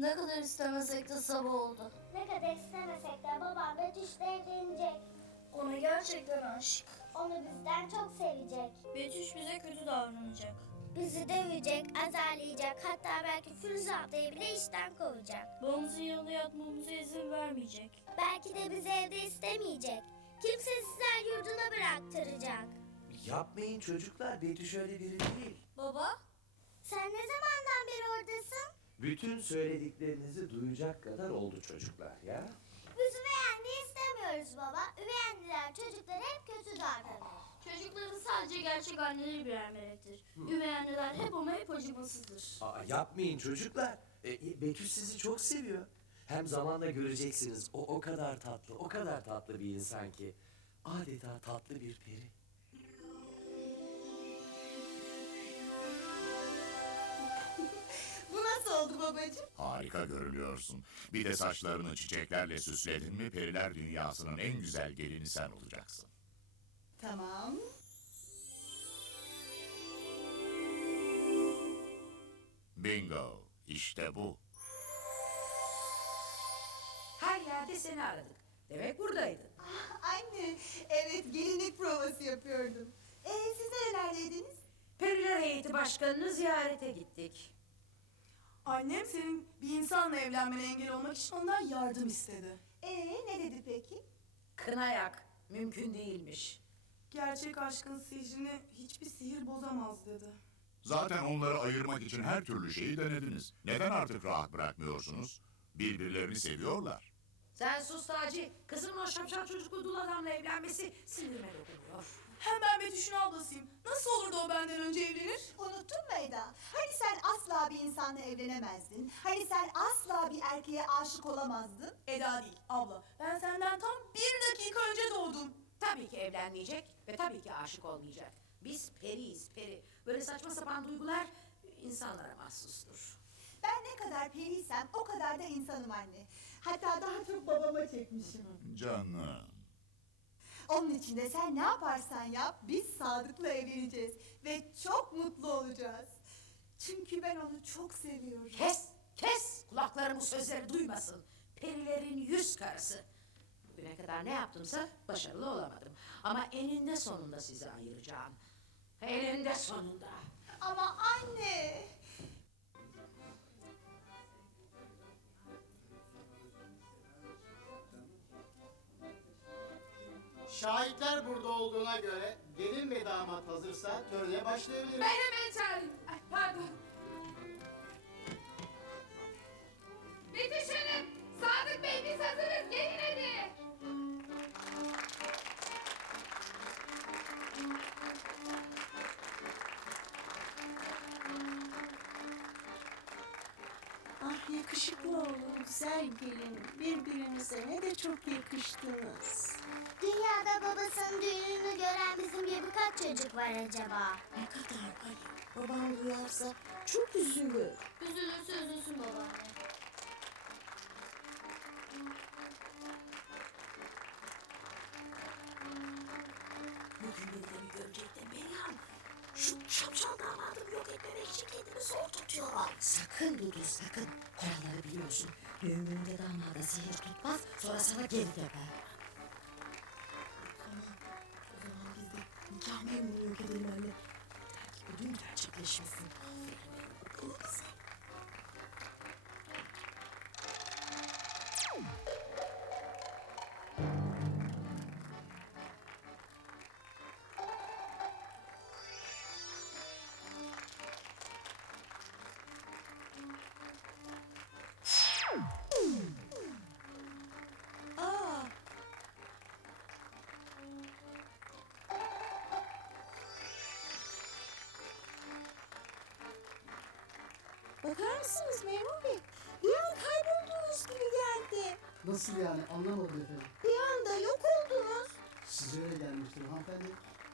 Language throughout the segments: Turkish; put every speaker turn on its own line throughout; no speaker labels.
Ne kadar istemesek de sabah oldu.
Ne kadar istemesek de babam Betüş'le evlenecek.
Ona gerçekten aşık.
Onu bizden çok sevecek.
Betüş bize kötü davranacak.
Bizi dövecek, azarlayacak, hatta belki Firuze ablayı bile işten kovacak.
Babamızın yanında yatmamıza izin vermeyecek.
Belki de bizi evde istemeyecek. Kimsesizler yurduna bıraktıracak.
Yapmayın çocuklar, Betüş öyle biri değil.
Baba?
Sen ne zamandan beri oradasın?
Bütün söylediklerinizi duyacak kadar oldu çocuklar ya.
Biz üvey anne istemiyoruz baba. Üvey anneler çocuklara hep kötü davranır.
Çocukların sadece gerçek anneleri birer melektir. Üvey anneler hep ama hep acımasızdır.
Yapmayın çocuklar. Betüş sizi çok seviyor. Hem zamanla göreceksiniz, o kadar tatlı, o kadar tatlı bir insan ki. Adeta tatlı bir peri.
Bu nasıl oldu babacığım?
Harika görünüyorsun. Bir de saçlarını çiçeklerle süsledin mi periler dünyasının en güzel gelini sen olacaksın.
Tamam.
Bingo. İşte bu.
Her yerde seni aradık. Demek buradaydın.
Anne, evet gelinlik provası yapıyordum. Siz nerelerdeydiniz?
Periler Heyeti Başkanı'nı ziyarete gittik.
Annem senin bir insanla evlenmene engel olmak için ondan yardım istedi.
Ne dedi peki?
Kınayak mümkün değilmiş.
Gerçek aşkın sihrini hiçbir sihir bozamaz dedi.
Zaten onları ayırmak için her türlü şeyi denediniz. Neden artık rahat bırakmıyorsunuz? Birbirlerini seviyorlar.
Sen sus Taci. Kızımın o şapşal çocuklu dul adamla evlenmesi sinirime dokunuyor.
Hem ben Betüş'ün ablasıyım. Nasıl olur da o benden önce evlenir?
Unuttun mu Eda? Hani sen asla bir insanla evlenemezdin? Hani sen asla bir erkeğe aşık olamazdın?
Eda değil, abla. Ben senden tam 1 dakika önce doğdum.
Tabii ki evlenmeyecek ve tabii ki aşık olmayacak. Biz periyiz, peri. Böyle saçma sapan duygular insanlara mahsustur.
Ben ne kadar periysem o kadar da insanım anne. Hatta daha çok babama çekmişim.
Canım.
Onun için de sen ne yaparsan yap biz Sadık'la evleneceğiz. Ve çok mutlu olacağız. Çünkü ben onu çok seviyorum.
Kes, kes! Kulaklarım bu sözleri duymasın. Perilerin 100 karısı. Bugüne kadar ne yaptımsa başarılı olamadım. Ama eninde sonunda sizi ayıracağım. Eninde sonunda.
Ama anne...
Şahitler burada olduğuna göre gelin ve damat hazırsa törene başlayabiliriz.
Ben hemen çağırayım. Ay, pardon. Betüş Hanım, Sadık Bey biz hazırız. Gelin hadi.
Ah yakışıklı oğlum, güzel gelin. Birbirinize ne de çok yakıştınız.
Dünyada babasının düğününü gören bizim gibi kaç çocuk var acaba?
Ne kadar ayıp. Babam duyarsa çok üzülür.
Üzülürse üzülsün babaanne.
Bugün birileri görecek de Meryem. Şu şapşal damadımı yok etmemek için kendimi zor tutuyorum.
Sakın Dudu sakın. Kuralları biliyorsun. Düğününde damada sihir tutmaz, sonra sana geri teper. Tamam. O zaman biz de nikah memnunu yok edelim anne. Yeter ki ödün gerçekleşmesin. Aferin benim akıllı kızım. Aa, bakar mısınız memur bey? Bir an kayboldunuz gibi geldi.
Nasıl yani anlamadım efendim.
Bir anda yok oldunuz.
Size öyle gelmiştir hanımefendi.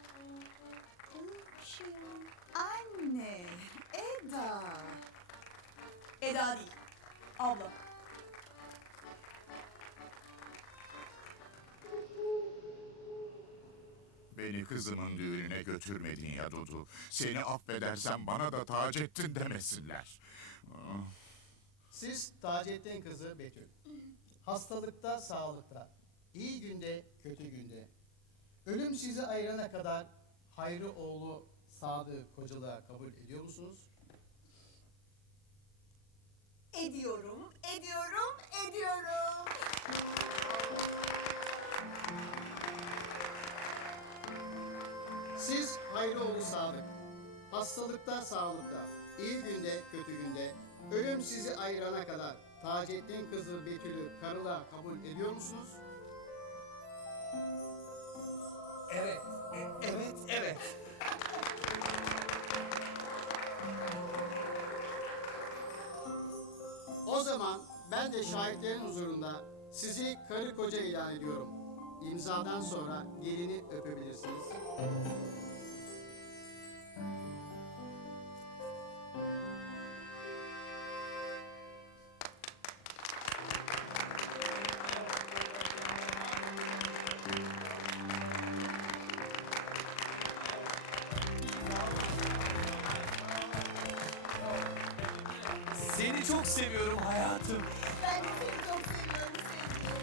Bir şey oldu.
Anne, Eda.
Eda değil, abla.
Beni kızımın düğününe götürmedin ya Dudu. Seni affedersem bana da tac ettin demesinler. Ah,
Siz Taceddin kızı Betül. Hastalıkta, sağlıkta, iyi günde, kötü günde. Ölüm sizi ayırana kadar Hayri oğlu Sadık kocalığa kabul ediyor musunuz?
Ediyorum, ediyorum, ediyorum.
Siz Hayrioğlu Sadık, hastalıkta, sağlıkta, iyi günde, kötü günde, ölüm sizi ayırana kadar Taceddin kızı Betül'ü karılığa kabul ediyor musunuz?
Evet, evet, evet.
O zaman ben de şahitlerin huzurunda sizi karı koca ilan ediyorum. İmzadan sonra gelini öpebilirsiniz.
Seni çok seviyorum hayatım.
Ben de seni çok seviyorum sevgilim.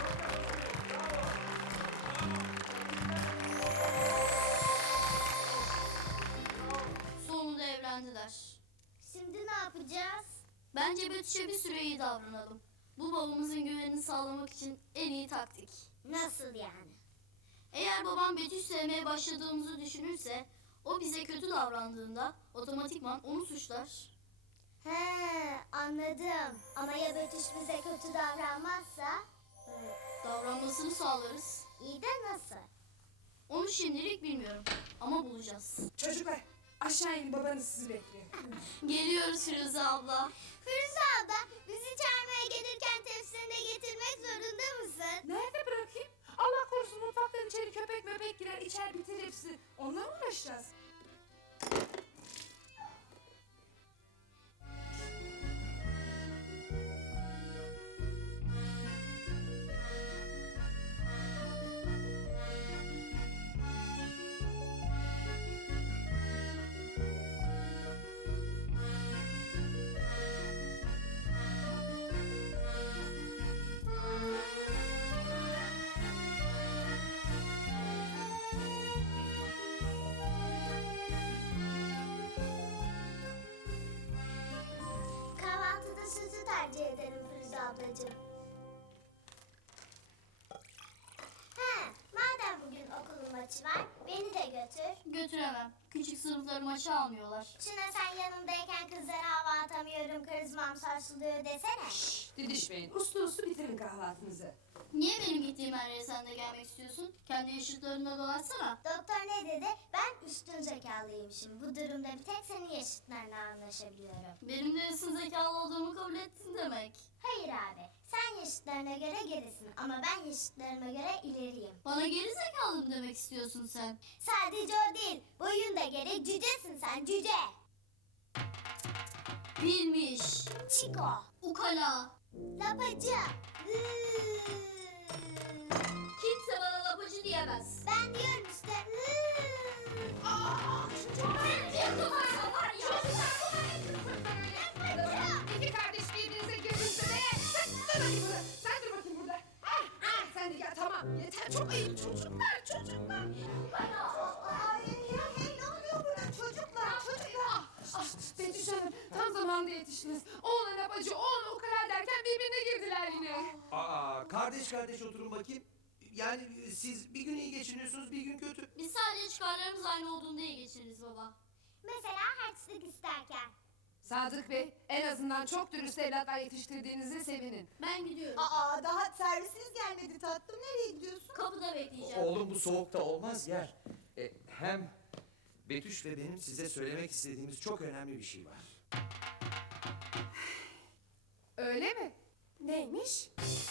Sonunda evlendiler.
Şimdi ne yapacağız?
Bence Betüş'e bir süre iyi davranalım. Bu babamızın güvenini sağlamak için en iyi taktik.
Nasıl yani?
Eğer babam Betüş sevmeye başladığımızı düşünürse, o bize kötü davrandığında otomatikman onu suçlar.
He, anladım. Ama ya Betüş bize kötü davranmazsa?
Davranmasını sağlarız.
İyi de nasıl?
Onu şimdilik bilmiyorum ama bulacağız.
Çocuklar aşağı inin, babanız sizi bekliyor.
Geliyoruz Firuze abla.
Firuze abla, bizi çağırmaya gelirken tepsini de getirmek zorunda mısın?
Nerede bırakayım? Allah korusun mutfaktan içeri köpek möpek girer, içer bitir hepsi. Onunla mı uğraşacağız?
Kahvaltıda sütü tercih ederim Firuze ablacığım. He, madem bugün okulun maçı var, beni de götür.
Götüremem. Küçük sınıfları maça almıyorlar.
Şuna sen yanımdayken kızlara hava atamıyorum, krizmam sarsılıyor desene.
Didişmeyin. Uslu uslu bitirin kahvaltınızı.
Niye benim gittiğim her yere sen de gelmek istiyorsun? Kendi yaşıtlarında dolaşsana.
Doktor ne dedi? Ben üstün zekalıymışım. Bu durumda bir tek senin yaşıtlarına anlaşabiliyorum.
Benim de üstün zekalı olduğumu kabul ettin demek.
Hayır abi, sen yaşıtlarına göre gerisin ama ben yaşıtlarıma göre ileriyim.
Bana geri zekalı mı demek istiyorsun sen?
Sadece o değil, boyun da geri, cücesin sen, cüce.
Bilmiş.
Çiko,
Ukala.
lapacı.
Kimse bana lapacı diyemez.
Ben diyorum işte.
İki kardeş birbirinize girdiniz de ne? Sen dur bakayım burada. Sen dur bakayım burada. Sen de ya tamam. Yeter, çok ayıp çocuklar, çocuklar.
Ay, hey, ne oluyor burada çocuklar, çocuklar?
Betüş Hanım, tam zamanında yetiştiniz. Oğlan apacı, oğlan ukala derken birbirine girdiler yine.
Aa, kardeş kardeş oturun bakayım. Yani siz bir gün iyi geçiniyorsunuz, bir gün kötü.
Biz sadece çıkarlarımız aynı olduğunda iyi geçiririz baba.
Mesela harçlık isterken.
Sadık Bey, en azından çok dürüst evlatlar yetiştirdiğinize sevinin.
Ben gidiyorum.
Aa, daha servisiniz gelmedi tatlım. Nereye gidiyorsun?
Kapıda bekleyeceğim.
Oğlum bu soğukta olmaz gel. Hem Betüş ve benim size söylemek istediğimiz çok önemli bir şey var.
Öyle mi? Neymiş?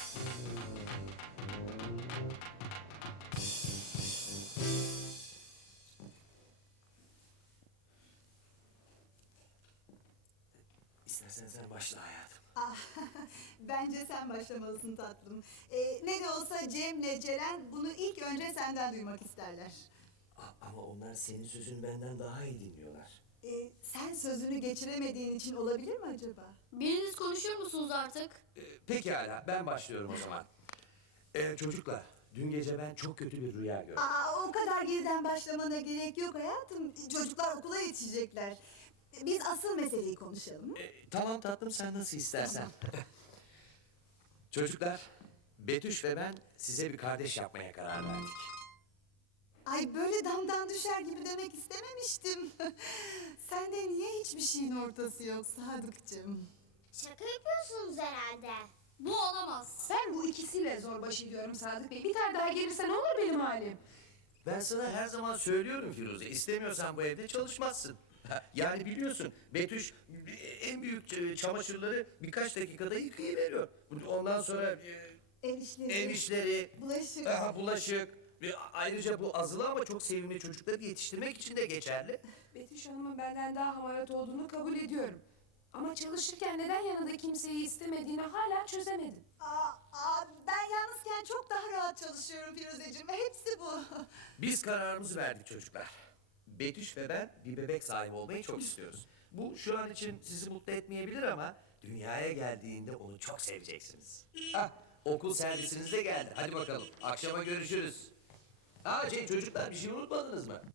İstersen sen başla hayatım.
Ah, bence sen başlamalısın tatlım. Ne de olsa Cem'le Ceren bunu ilk önce senden duymak isterler.
Ama onlar senin sözünü benden daha iyi dinliyorlar.
Sen sözünü geçiremediğin için olabilir mi acaba?
Biriniz konuşur musunuz artık?
Pekala, ben başlıyorum o zaman. Çocuklar, dün gece ben çok kötü bir rüya gördüm.
O kadar geriden başlamana gerek yok hayatım. Çocuklar okula yetişecekler. Biz asıl meseleyi konuşalım.
Tamam tatlım, sen nasıl istersen. Çocuklar, Betüş ve ben size bir kardeş yapmaya karar verdik.
Ay böyle damdan düşer gibi demek istememiştim. Sende niye hiçbir şeyin ortası yok Sadıkçım?
Şaka yapıyorsunuz herhalde.
Bu olamaz.
Ben bu ikisiyle zor baş ediyorum Sadık Bey. Bir tane daha gelirse ne olur benim halim?
Ben sana her zaman söylüyorum Firuze, istemiyorsan bu evde çalışmazsın. Yani biliyorsun, Betüş en büyük çamaşırları birkaç dakikada yıkayıveriyor. Ondan sonra ev işleri,
Bulaşık.
bulaşık. Ayrıca bu azılı ama çok sevimli çocukları yetiştirmek için de geçerli.
Betüş Hanım'ın benden daha hamarat olduğunu kabul ediyorum. Ama çalışırken neden yanında kimseyi istemediğini hala çözemedim.
Ben yalnızken çok daha rahat çalışıyorum Firuzeciğim. Hepsi bu.
Biz kararımızı verdik çocuklar. Betüş ve ben bir bebek sahibi olmayı çok istiyoruz. Bu şu an için sizi mutlu etmeyebilir ama dünyaya geldiğinde onu çok seveceksiniz. Okul servisiniz de geldi. Hadi bakalım. Akşama görüşürüz. Çocuklar, bir şey unutmadınız mı?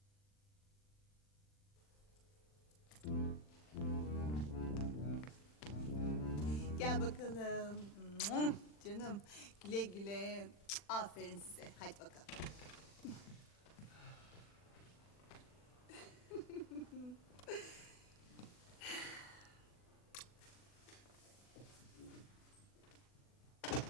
Gel bakalım. Canım güle güle. Aferin size. Hadi bakalım.